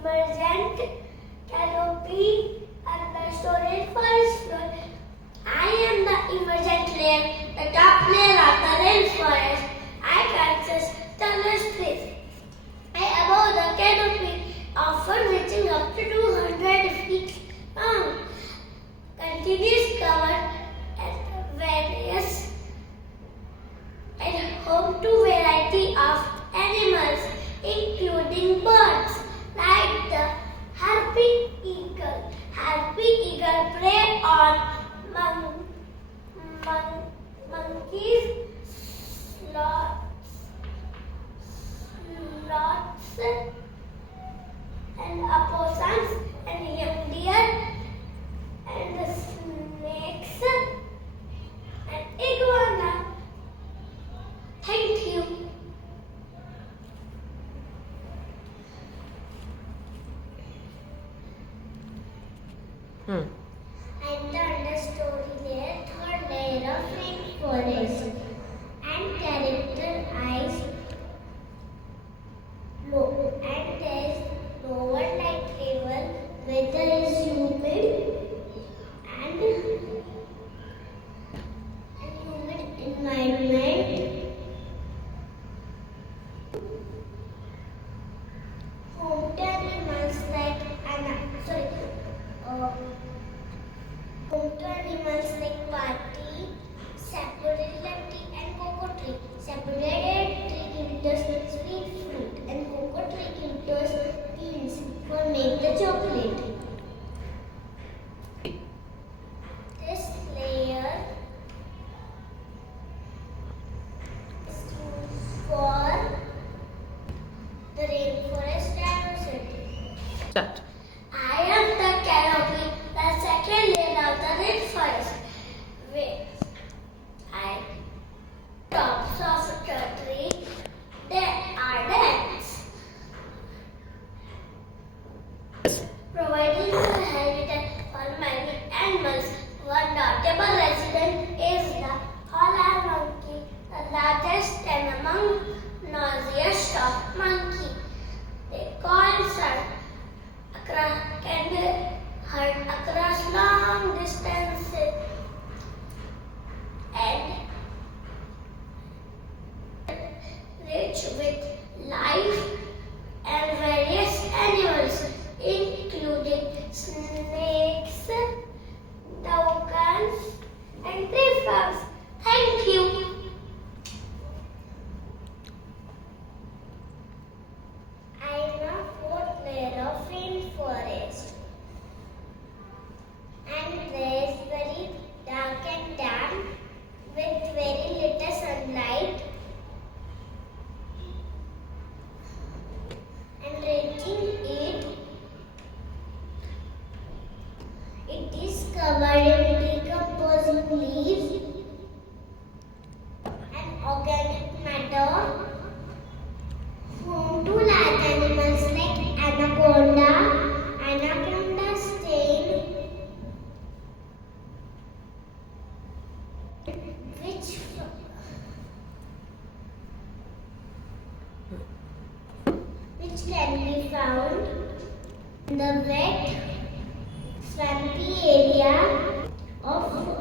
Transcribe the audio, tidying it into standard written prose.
emergent canopy and the storage forest floor. I am the emergent layer, the top layer of the rainforest. I consist tallest trees. I above the canopy, often reaching up to 200 feet long. Continuous cover at various and home to variety of animals, including birds like the harpy eagle. Harpy eagle prey on monkeys, sloths, and opossums, and young deer, and snakes, and iguana. Thank you. And the understory layer, third layer of rainforest, and characterized low and there is lower light level, weather is humid and humid environment. Home to animals like home to animals like party, sapodilla tree and cocoa tree. Sapodilla tree gives us sweet fruit and cocoa tree gives us beans for make the chocolate. This layer is used for the rainforest diversity. Start. I am the canopy, the second layer of the rainforest. Where tops of the tree, there are dens, providing the habitat for many animals. One notable resident is the howler monkey, the largest and among noisiest of monkey. They call can be heard across long distances and rich with life and various animals, including snakes, toucans, and tree frogs. Thank you. I am a fourth layer of rainforest, and there is very dark and damp with very little sunlight, and reaching it is covered in decomposing leaves and organic matter. Home to large animals like anaconda snail, which can be found in the wet, swampy area of